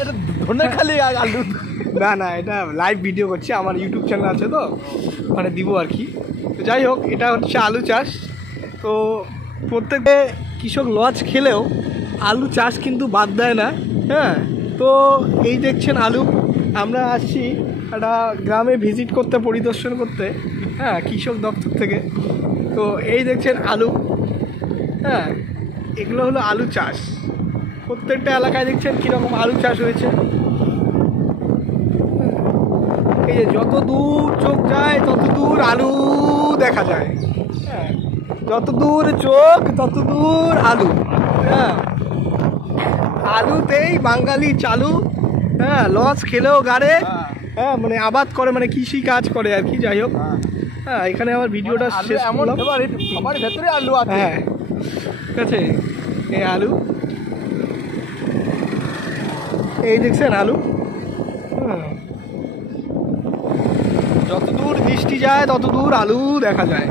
এটা ধনে খালি আলু না না, এটা লাইভ ভিডিও করছি, আমার ইউটিউব চ্যানেল আছে তো মানে দিব আর কি। তো যাই হোক, এটা হচ্ছে আলু চাষ। তো প্রত্যেকে কৃষক লস খেলেও আলু চাষ কিন্তু বাদ দেয় না। হ্যাঁ, তো এই দেখছেন আলু, আমরা আসছি একটা গ্রামে ভিজিট করতে, পরিদর্শন করতে, হ্যাঁ, কৃষক দপ্তর থেকে। তো এই দেখছেন আলু, হ্যাঁ, এগুলো হলো আলু চাষ। প্রত্যেকটা এলাকায় দেখছেন কীরকম আলু চাষ হয়েছে। এই যে যত দূর চোখ যায় তত দূর আলু দেখা যায়। হ্যাঁ, যত দূর চোখ তত দূর আলু। হ্যাঁ, আলুতেই বাঙালি চালু। হ্যাঁ, লস খেলেও গাড়ে। হ্যাঁ, মানে আবাদ করে, মানে কৃষি কাজ করে আর কি। যাই হোক, হ্যাঁ, এখানে আমার ভিডিওটা শেষ এমন করলাম। আমার ভেতরে আলু আছে। হ্যাঁ, ঠিক আছে, এই আলু, এই দেখছেন আলু। হ্যাঁ, যত দূর দৃষ্টি যায় তত দূর আলু দেখা যায়।